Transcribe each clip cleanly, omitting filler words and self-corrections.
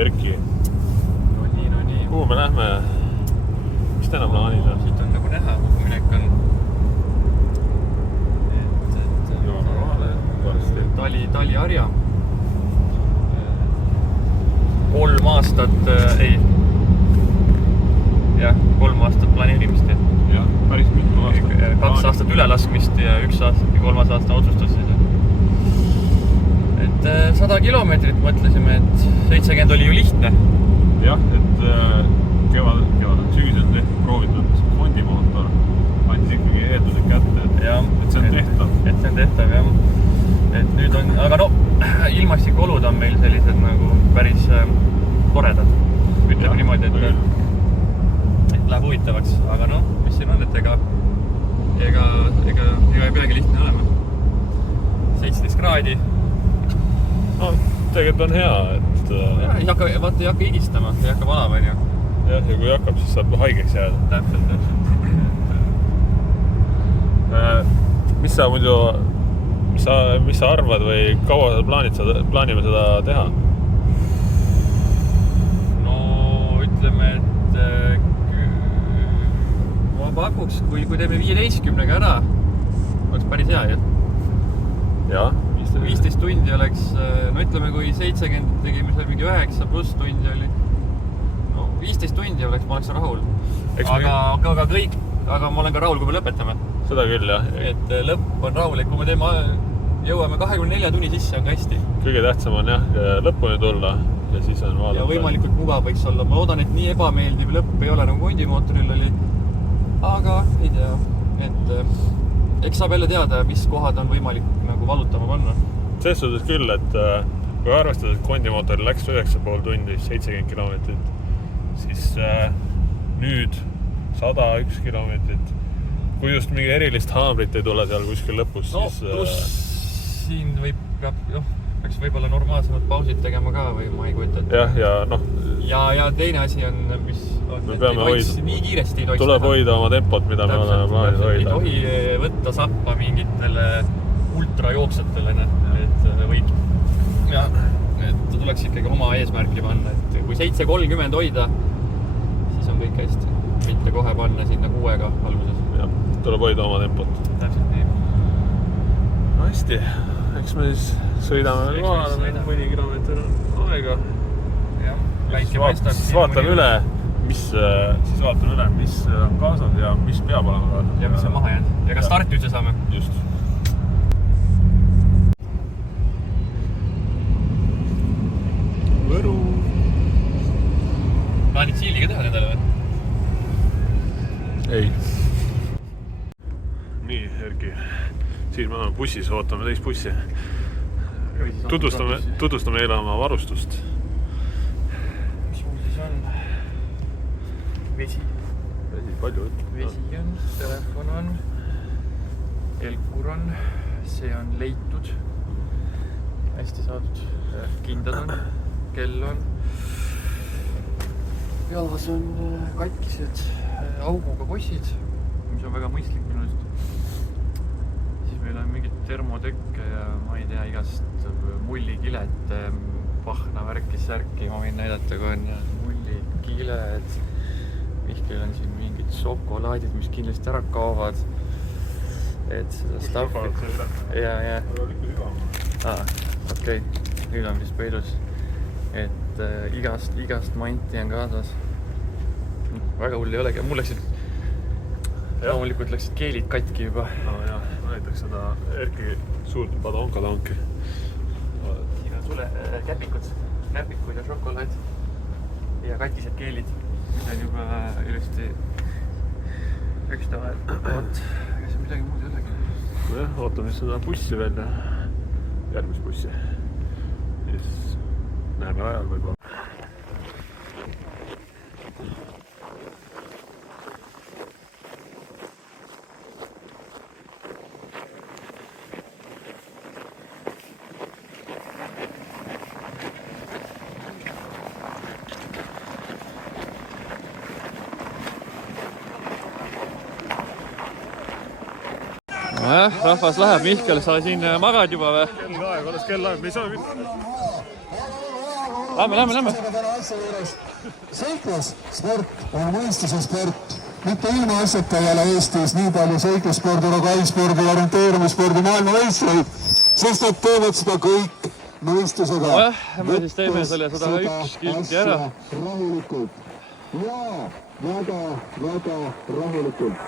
Erki. No nii. Kuhu me lähme? Mis täna plaanid on? Siit on nagu näha, kuhu minek on. Joona vahele varsti. Tali-Harja. 3 aastat, 3 aastat planeerimist. Jah, päris mitu aastat. 2 aastat ülelaskmist ja 1 aasta, 3 aasta otsustas siis. Et 100 kilomeetrit mõtlesime, et 70 oli ju lihtne. Jah, et kevad sügisel on tehtud proovitud kondimootor. Andis ikkagi eeldused kätte, et see on tehtav. Et see on tehtav, jah. Et nüüd on, aga no, ilmastikuolud on meil sellised nagu päris toredad. Ütleme niimoodi, et läheb huvitavaks. Aga no, mis siin on, et ega ei peagi lihtne olema. 17 kraadi. No, tegelikult on hea, et... Ei hakka higistama, ei hakka valama, on ju. Jah, ja kui hakkab, siis saab haigeks jääda. Täpselt. Mis sa muidu... Mis sa arvad või kaua sa plaanime seda teha? No, ütleme, et ma pakuks, kui teeme 15-ga ära, oleks päris hea, ju. Jah. 15 tundi oleks, no ütleme, kui 70 tegime seal mingi 9 pluss tundi oli, no 15 tundi oleks, ma oleks rahul. Aga ma olen ka rahul, kui me lõpetame. Seda küll, jah. Et lõpp on rahul, et kui me jõuame 24 tunni sisse, on ka hästi. Kõige tähtsam on jah, lõpuni tulla ja siis on vaadata. Ja võimalikult mugav võiks olla. Ma loodan, et nii ebameeldiv lõpp ei ole nagu kondimootoril oli. Aga ei tea, et eks saab jälle teada, mis kohad on võimalik nagu valutama panna. Selles suhtes küll, et kui arvestada, et kondimootor läks 9,5 tundi, 70 kilomeetrit, siis nüüd 101 kilomeetrit. Kui just mingi erilist haamrit ei tule seal kuskil lõpus, no, siis... Pluss siin peaks võib-olla normaalsemad pausid tegema ka või ma ei kujuta. Ja noh... Ja teine asi on, mis... Nii kiiresti ei tohiks tuleb hoida oma tempot, mida me oleme plaanid hoida. Ei tohi võtta sappa mingitele ultrajooksjatele, et võib... Et tuleks ikkagi oma eesmärki panna, et kui 7.30 hoida, siis on kõik hästi. Mitte kohe panna sinna 6-ga alguses. Jah, tuleb hoida oma tempot. Täpselt nii. No hästi, eks me siis sõidame kohale, mõni kilomeeter on aega. Jah, väike paistab. Siis vaatame üle, mis on kaasas ja mis peab olema kaasas. Ja mis on maha jäänud. Ja ka starti üldse saame. Just. Võru. Plaanid siiliga teha nendele või? Ei. Nii, Erki. Siin me oleme bussis, ootame teist bussi. Tutvustame eile oma varustust. Mis muu siis on? Vesi. Palju. Vesi on, telefon on, elkur on, see on leitud. Hästi saadud. Kindad on, kell on. Jalas on katkised auguga kossid, mis on väga mõistlik minust. Siis meil on mingid termotekke ja ma ei tea, igast mullikiled, pahna värki, ma võin näidata, kui on mullikiled. Mihkel on siin mingid šokolaadid, mis kindlasti ära kaovad. Et seda staffi... Ja. Okei, nüüd on vist peidus. Et igast manti on kaasas. Väga hull ei olegi. Mul loomulikult läksid keelid katki juba. No jah, näiteks seda Erki suurt padonka-tanki. Siin on sulle käpikud ja šokolaad ja katkised keelid. Mis on juba ilusti ükstavad. Oot, kas on midagi muud ei olegi? Jah, ootame seda bussi veel ja järgmist bussi. Ja siis näeme ajal võib-olla. Rahvas läheb, Mihkel, sa siin magad juba või? Kellaeg, alles kellaeg, me ei saa minna. Lähme. Seiklussport on mõistuse sport. Mitte ilma asjata ei ole Eestis nii palju seiklusspordi, ragaispordi, orienteerumisspordi maailmameistreid, sest nad teevad seda kõik mõistusega. Me siis teeme selle 101 kilti ära. Rahulikult. Ja väga rahulikult.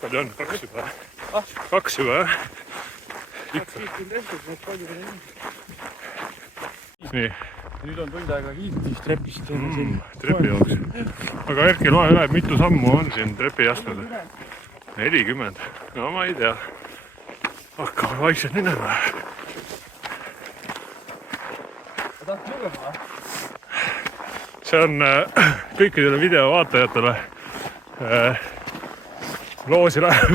Palju on? 2 juba? 2 juba, jah? Nii. Nüüd on tund aega kiitis trepist. Trepi jooks. Aga Erki, loe üle, mitu sammu on siin trepi astmed? 40. No ma ei tea. Hakkame vaikselt minema. See on kõikidele videovaatajatele loosi läheb.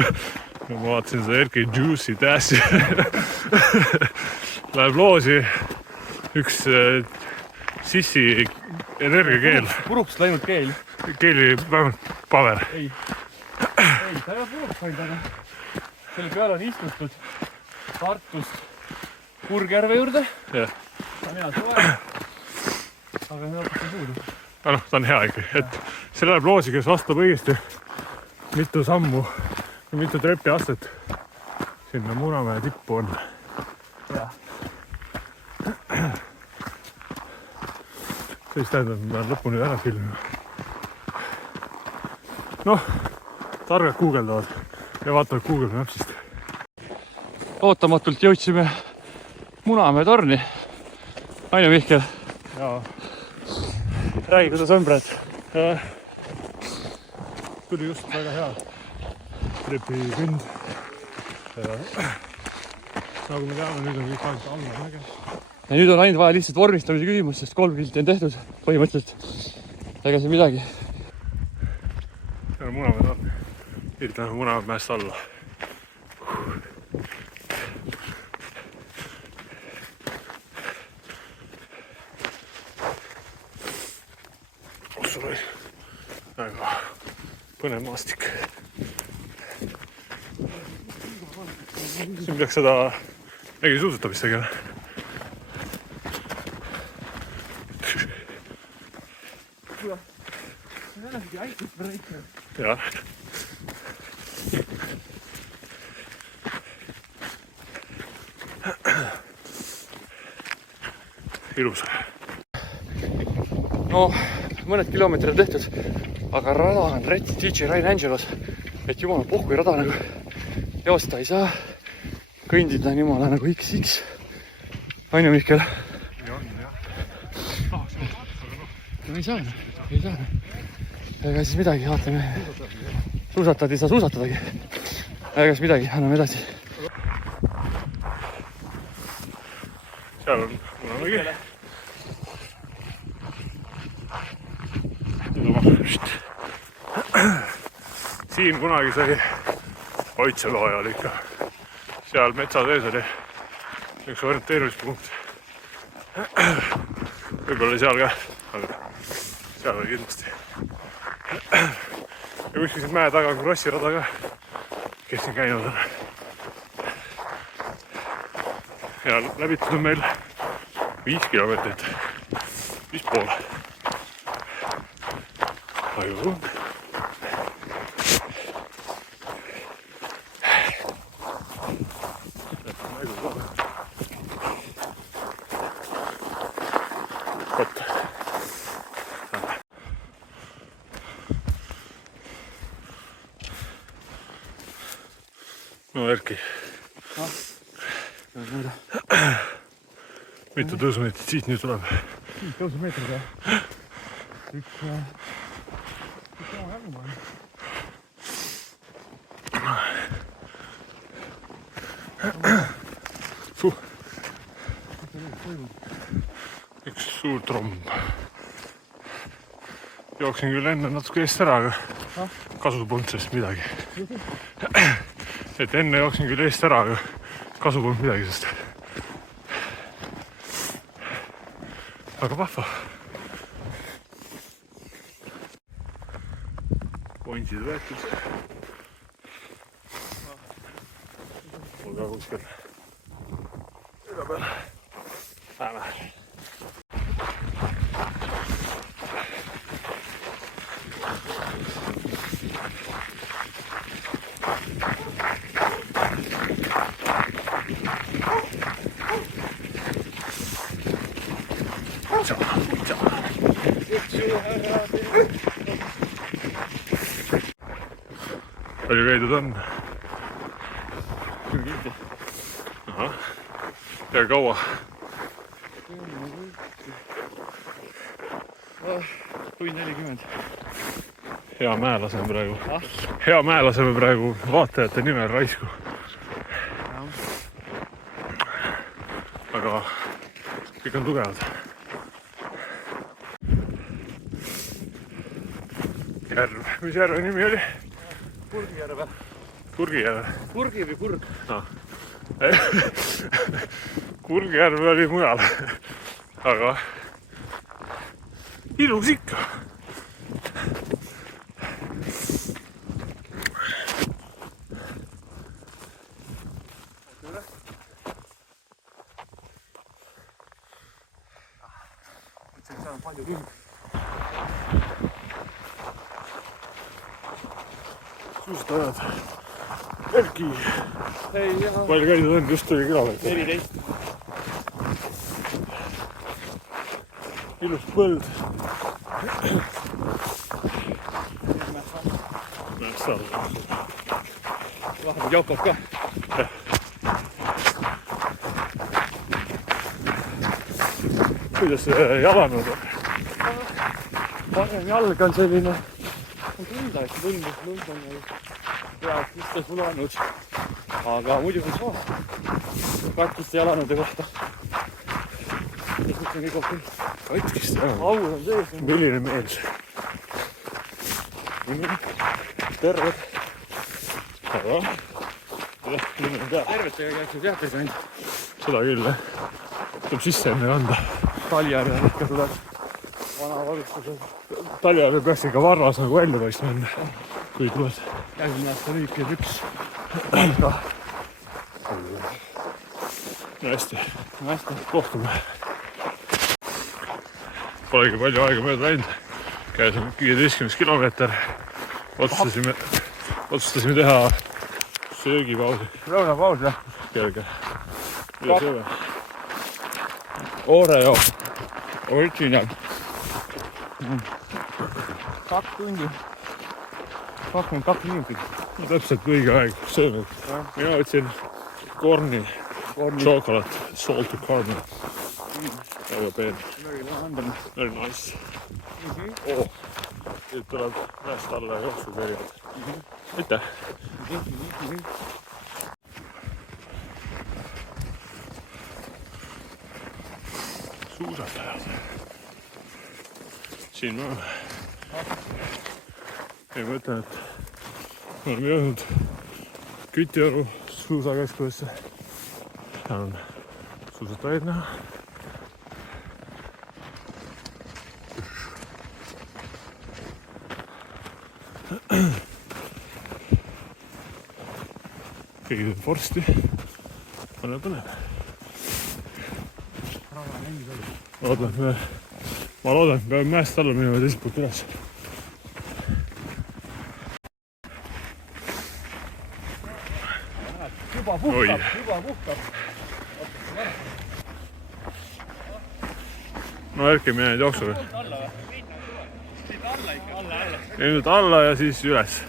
No, ma vaatasin seda Erki Juicy Dassi. Läheb loosi üks sissi energiakeel. Puruks läinud keel. Keeli vähemalt paver. Ei, ta ei ole puruks läinud, aga selle peale on istutud Tartust Kurgjärve juurde. Jah. Ta on hea suve. Aga nüüd hakkas puudu. No, ta on hea ikka. Et see läheb loosi, kes vastab õigesti mitu sammu, mitu trepi astet sinna Munamäe tippu on. Jah. Siis tähendab, et ma olen lõpuni ära filmima. Noh, targad guugeldavad ja vaatavad Google Mapsist. Ootamatult jõudsime Munamäe torni. Aine Mihkel, Jaa. räägi, kuidas on praegu? Tuli just väga hea trepikünd. Nagu me teame, nüüd on kõik ainult alla näge. Ja nüüd on ainult vaja lihtsalt vormistamise küsimus, sest 3 kilti on tehtud põhimõtteliselt. Ega see midagi. See on Munamäe torn. Üritame Munamäe mäest alla. Sul oli väga põnev maastik. Siin peaks seda mingi suusatamist tegema. Jah. Ilus. No, mõned kilomeetrid tehtud, aga rada on rätti DJ Rain Angelos, et jumala pohkui rada nagu joosta ei saa, kõndida on jumala nagu XX. Aine Mihkel? No ei saa. Ega siis midagi, vaatame. Suusatad ei saa suusatadagi. Ega siis midagi, anname edasi. Seal on Munamägi. Siin kunagi sai Oitsalu ajal ikka. Seal metsa sees oli üks orienteerumispunkt. Võib-olla oli seal ka, aga seal oli kindlasti. Ja kuskil siin mäe taga on krossirada ka, kes siin käinud on. Ja läbitud on meil 5 kilomeetrit, 5,5. Aju. No Erki. Mitu tõusumeetrit siit nüüd tuleb? Siit tõusumeetrid, jah. Üks oma jagumaa. Üks suur tromb. Jooksin küll enne natuke eest ära, aga kasu polnud sellest midagi. Et enne jooksin küll eest ära, aga kasu polnud midagi sest. Aga vahva. Pointsid võetud. Mul ka kuskil järve peal. Lähme. Palju käidud on? Ahah. Ja kaua? Tund 40. Hea mäe laseme praegu vaatajate nimel raisku. Aga kõik on tugevad. Järv, mis järve nimi oli? Kurgijärve. Kurgijärv. Kurgi või kurg? Kurgijärv oli mujal. Aga ilus ikka. Seal on palju küll. Suustajad. Erki. Ei, jah. Palju käidud on? Just tuli kilomeetri. 14. Ilus põld. Näed saada. Vahepeal jokab ka. Kuidas jalanud on? Parem jalg on selline. On tunda, et lund on pead vist sulanud. Aga muidu on soos. Katkiste jalanude kohta. Kes mõtlen kõik okei. Katkiste jalanud? Aur on sees. Milline meels? Terved. Aga milline on pea? Tervetega käiks ju teatris ainult. Seda küll, jah. Tuleb sisse enne kanda. Taljärve ikka tuleb. Vana valgustusel. Taljärve peaks ikka varras nagu välja paistma enne. Kui tuled. Järgmine aasta lühike püks. No hästi. Hästi. Kohtume. Polegi palju aega mööda läinud. Käes on 15 kilomeeter. Otsustasime teha söögipausi. Lõunapaus, jah? Kerge. Mida sööme? Oreo. Original. 2 tundi. 22 minutit. No täpselt õige aeg söönud. Mina võtsin Korni chocolate, salted caramel. Väga peen. Very nice. Nüüd tuleb mäest alla jooksukerjad. Aitäh! Suusatajad. Siin me oleme. Ja ma ütlen, et me oleme jõudnud Kütiaru suusakeskusesse. Seal on suusatajaid näha. Keegi teeb vorsti. Põnev. Ma loodan, et peame mäest alla minema teiselt poolt üles. Juba puhtab. No Erki, mine nüüd jooksuga. Ja nüüd alla ja siis üles.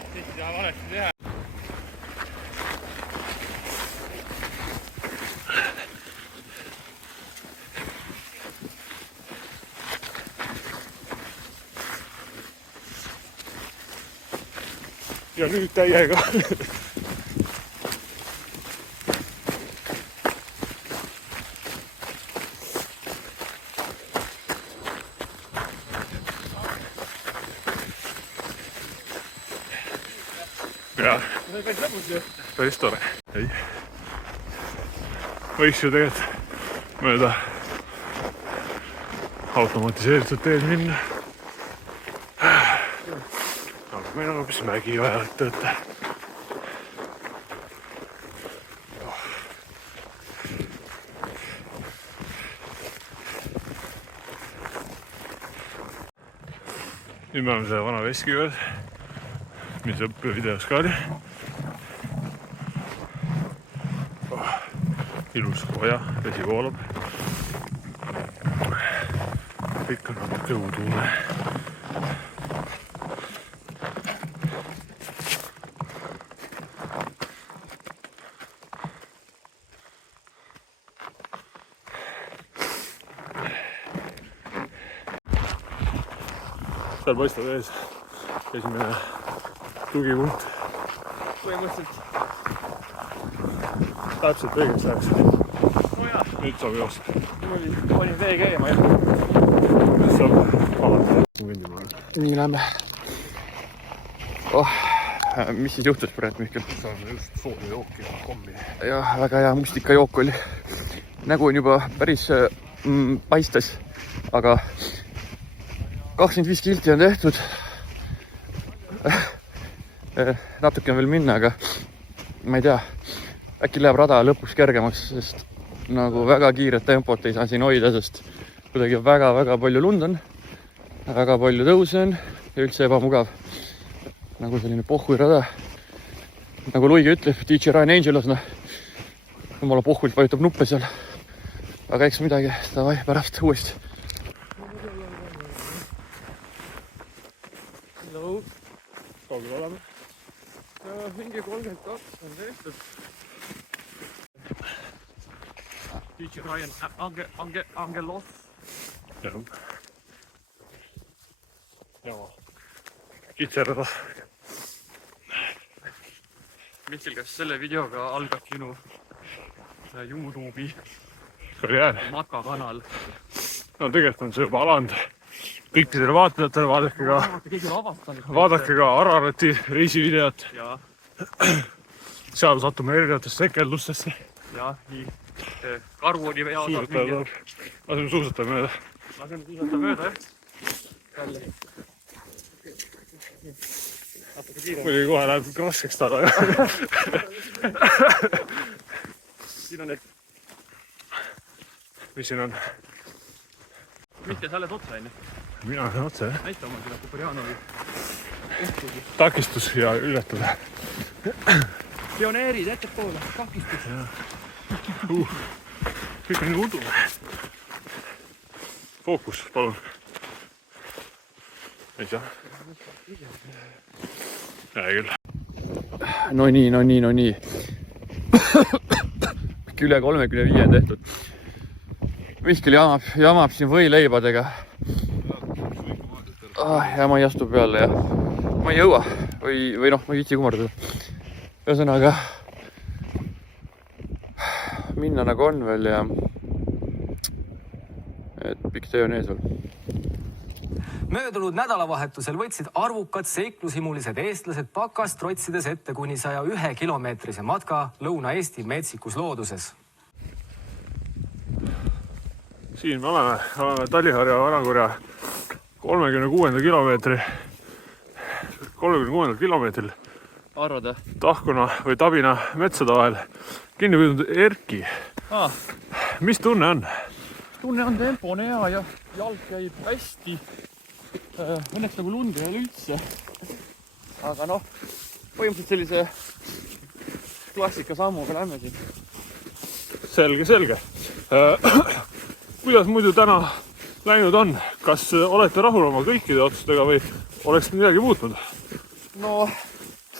Ja nüüd täiega. Ja, päris tore. Ei. Võiks ju tegelikult mööda automatiseeritud teed minna. Aga meil on hoopis mägi vaja võtta. nüüd me oleme selle vana veski juures, mis õppevideos ka oli. Ilus koja, vesi voolab. Kõik on natuke uudune. Seal paistab ees esimene tugipunkt. Põhimõtteliselt. Täpselt õigeks ajaks. No jah. Nüüd saab joosta. Panin vee käima ja. Nüüd saab alata. Nii lähme. Mis siis juhtus praegu, Mihkel? Saame just sooja jooki ja kommi. Jah, väga hea mustikajook oli. Nägu on juba päris paistes, aga 25 kilti on tehtud. Natuke on veel minna, aga ma ei tea, äkki läheb rada lõpuks kergemaks, sest nagu väga kiiret tempot ei saa siin hoida, sest kuidagi väga palju lund on, väga palju tõuse on ja üldse ebamugav. Nagu selline pohhui rada. Nagu Luigi ütleb, DJ Ryan Angelos, jumala pohhuilt vajutab nuppe seal. Aga eks midagi, davai, pärast uuesti. Hello. Kaugel oleme? Mingi 32 on tehtud. DJ Ryan Angelos. Jah. Jaa. Kitserada. Mihkel, kas selle videoga algab minu YouTube'i Karjäär. matkakanal? No tegelikult on see juba alanud. Kõikidele vaatajatele vaadake ka Ararati reisivideot. Ja, Seal satume erinevatesse sekeldustesse. ja nii. Karu oli hea saab mingi. Laseme suusatame mööda. Laseme suusata mööda, jah. Jälle. Muidugi kohe läheb raskeks taga. Siin on need. Mis siin on? Mihkel, sa oled otsa, enne? Mina olen otse. Näita oma seda Kuperjanovi. Takistus ja ületada. Pioneerid, ettepoole, takistus. Kõik on nii udune. Fookus, palun. Ei saa. Jää küll. No nii. Üle 35 on tehtud. Mihkel jamab siin võileibadega. Ja ma ei astu peale ja ma ei jõua. Või noh, ma ei viitsi kumardada. Ühesõnaga, minna nagu on veel ja et pikk tee on ees veel. Möödunud nädalavahetusel võtsid arvukad seiklushimulised eestlased pakast trotsides ette kuni 101 kilomeetrise matka Lõuna-Eesti metsikus looduses. Siin me oleme Talliharja vanakurja 36. kilomeetril Arvada? Tahkuna või Tabina metsade vahel kinni püüdnud Erki. Mis tunne on? Tunne on, tempo on hea ja jalg käib hästi. Õnneks nagu lund ei ole üldse. Aga noh, põhimõtteliselt sellise klassika sammuga lähme siin. Selge. Kuidas muidu täna läinud on? Kas olete rahul oma kõikide otsustega või oleks midagi muutnud? No,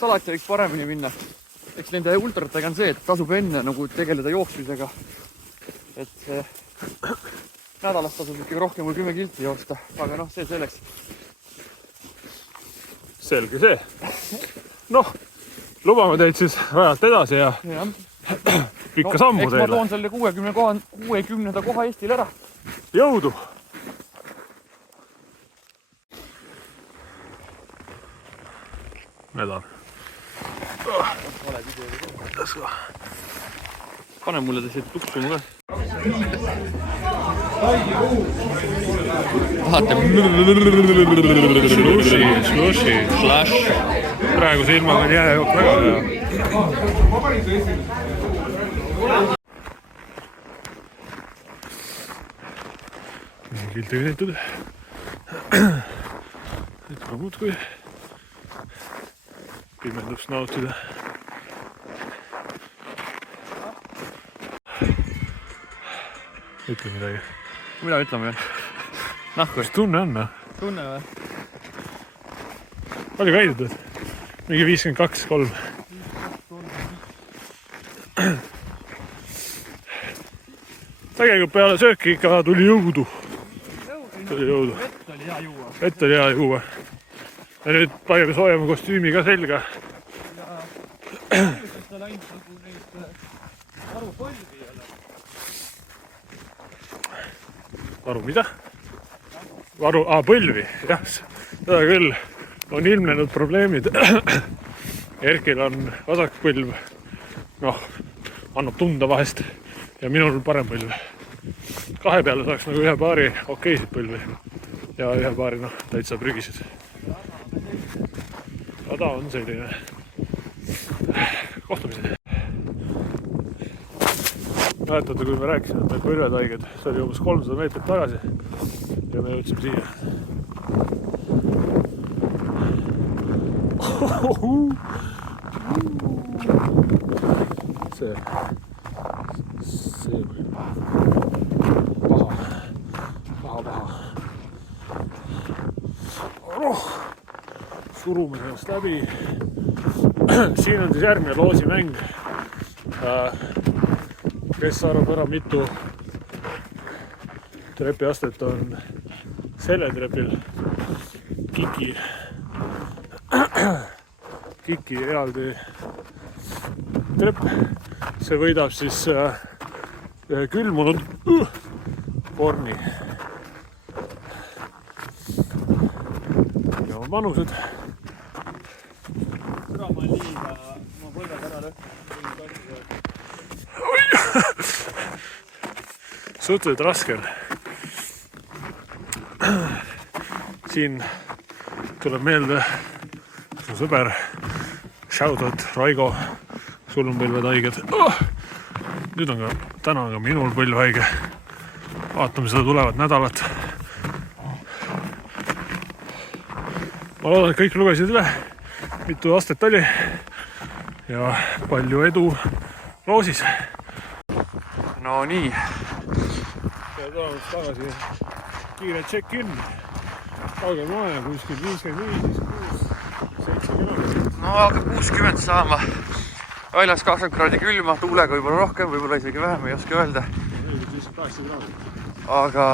alati võiks paremini minna. Eks nende ultratega on see, et tasub enne nagu tegeleda jooksmisega. Et nädalas tasub ikkagi rohkem kui 10 kilti joosta. Aga noh, see selleks. Selge see. Noh, lubame teid siis rajalt edasi ja pikka sammu teile. Eks ma toon selle 60. koha Eestil ära. Jõudu! Nädal. Pane mulle tõesti tuksuma ka. Tahate? Slushi. Praeguse ilmaga on jääjook väga hea. Kiltiga tehtud. aga muudkui pimendust nautida. Ütle midagi. Mida ütleme veel? Nahku. Kas tunne on? Tunne või? Palju käidud? Mingi 52-3. Tegelikult peale sööki ikka tuli jõudu. Tuli jõudu. Vett oli hea juua. Vett oli hea juua. Ja nüüd panime soojama kostüümi ka selga. Ja ta läinud nagu neid arupolvi ei ole. Varu mida? Põlvi, jah, seda küll on ilmnenud probleemid. Erkil on vasak põlv, annab tunda vahest ja minul parem põlv. Kahe peale saaks nagu ühe paari okeisid põlvi ja ühe paari täitsa prügised. Rada on selline. Kohtumised. Mäletate, kui me rääkisime, et meil põlved haiged, see oli umbes 300 meetrit tagasi ja me jõudsime siia. See võib paha. Surume sellest läbi. Siin on siis järgmine loosimäng. Kes arvab ära, mitu trepiastet on selle trepil. Kiki eraldi trepp. See võidab siis külmunud vormi. Ja on manused. Küra ma liiga, ma põlved ära lõhkunud. Suhteliselt raske on. Siin tuleb meelde su sõber, shoutout Raigo, sul on põlved haiged. Nüüd on täna on ka minul põlv haige. Vaatame seda tulevat nädalat. Ma loodan, et kõik lugesid üle, mitu astet oli ja palju edu loosis. No nii. Ja tulemas tagasi kiire check-in. Kaugel maja, kuskil 55, 6, 7 kilomeetrit. No aga 60 saama. Väljas 20 kraadi külma, tuulega võib-olla rohkem, võib-olla isegi vähem, ei oska öelda. Aga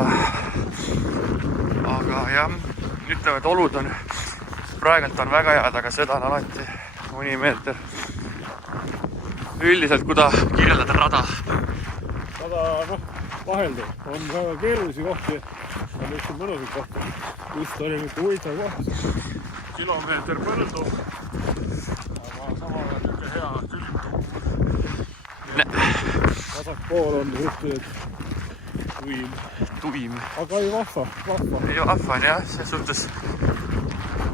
jah, ütleme, et olud on praegult on väga head, aga seda on alati mõni meeter. Üldiselt, kui ta kirjeldada rada? Rada, vaheldu. On väga keerulisi kohti, on üks mõnusad kohti. Just oli nüüd huvitav koht. Kilomeeter põldu. Aga samal on niisugune hea külm. Vasak pool on suhteliselt tuim. Aga ei vahva. Ei vahva on jah, see suhtes.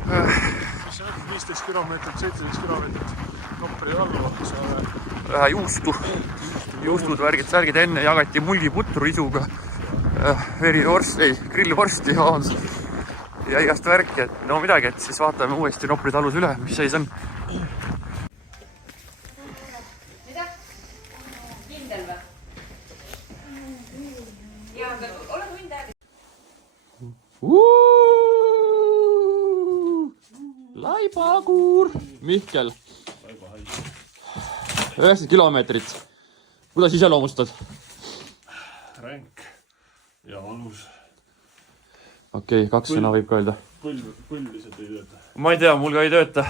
Mis on 15 kilomeetrit, 17 kilomeetrit Nopri allu. Vähe juustu. Juustud, värgid, särgid enne jagati mulgiputru isuga. Grillvorsti ja igast värki, et no midagi, et siis vaatame uuesti Nopri talus üle, mis seis on. Mida? Kindel või? Jaa, aga ole tund ära. Laipakuur! Mihkel. 9 kilomeetrit. Kuidas iseloomustad? Ränk ja valus. Okei, 2 sõna võib ka öelda. Põlv lihtsalt ei tööta. Ma ei tea, mul ka ei tööta.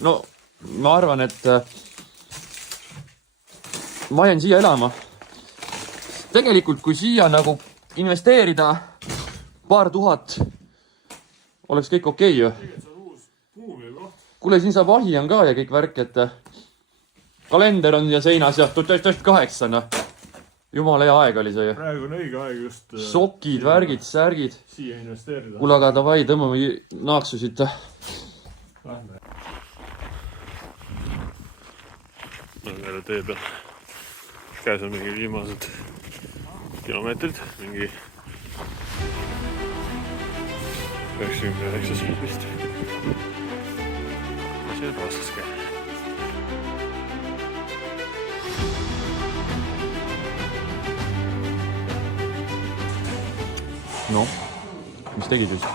No, ma arvan, et ma jään siia elama. Tegelikult, kui siia nagu investeerida paar tuhat, oleks kõik okei ju. Kuule, siin saab ahi on ka ja kõik värk, et kalender on ja seinas ja 1908, no. Jumala hea aeg oli see ju. Praegu on õige aeg just sokid, värgid, särgid. Siia investeerida. Kuule, aga davai, tõmbame naaksu siit. Lähme. On jälle tee peal. Käes on mingi viimased kilomeetrid. Mingi 99 vist. See on raske. No, mis tegid just?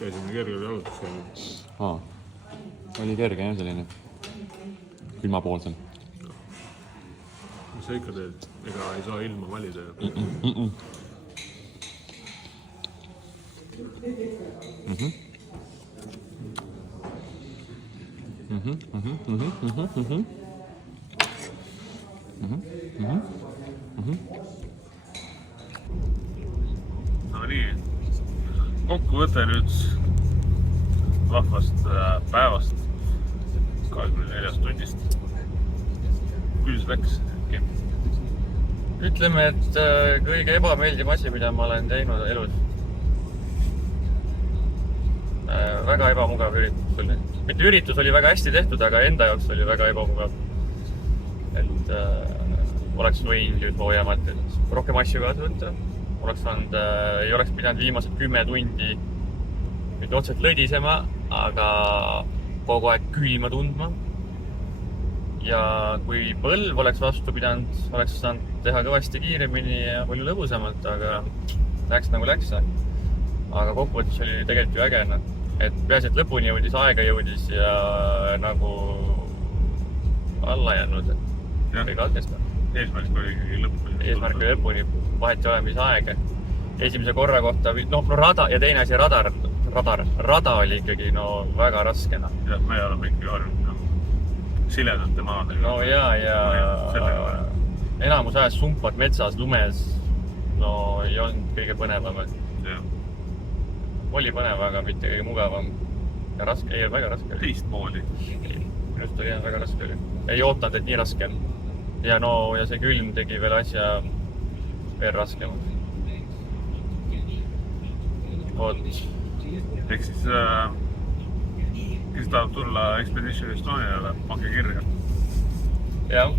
Käisime kergel jalutuskäinud. Oli kerge jah selline külmapoolsem. Mis sa ikka teed? Ega ei saa ilma valida. No nii, kokkuvõte nüüd vahvast päevast 24 tunnist. Kuidas läks? Ütleme, et kõige ebameeldiv asi, mida ma olen teinud elus. Väga ebamugav üritus oli. Mitte üritus oli väga hästi tehtud, aga enda jaoks oli väga ebamugav. Et oleks võinud hoojamalt rohkem asju kaasa võtta. Ei oleks pidanud viimased 10 tundi mitte otseselt lõdisema, aga kogu aeg külma tundma. Ja kui põlv oleks vastu pidanud, oleks saanud teha kõvasti kiiremini ja palju lõbusamalt, aga läks nagu läks. Aga kokkuvõttes oli tegelikult ju äge. Et peaasi, et lõpuni jõudis, aega jõudis ja nagu alla jäänud. Või katkestab. Eesmärk oli ikkagi lõpuni. Eesmärk oli lõpuni, vahet ei ole, mis aega. Esimese korra kohta, rada ja teine asi radar. Rada oli ikkagi väga raske. Ja me oleme ikkagi harjunud siledate maadega. No ja enamus ajast sumpad metsas, lumes. No ei olnud kõige põnevam. Oli põnev, aga mitte kõige mugavam. Ja raske, ei ole väga raske. Teistmoodi. Just oli väga raske oli. Ei ootanud, et nii raske on. Ja see külm tegi veel asja veel raskemaks. Ehk siis, kes tahab tulla Expedition Estoniale, pange kirja. Jah.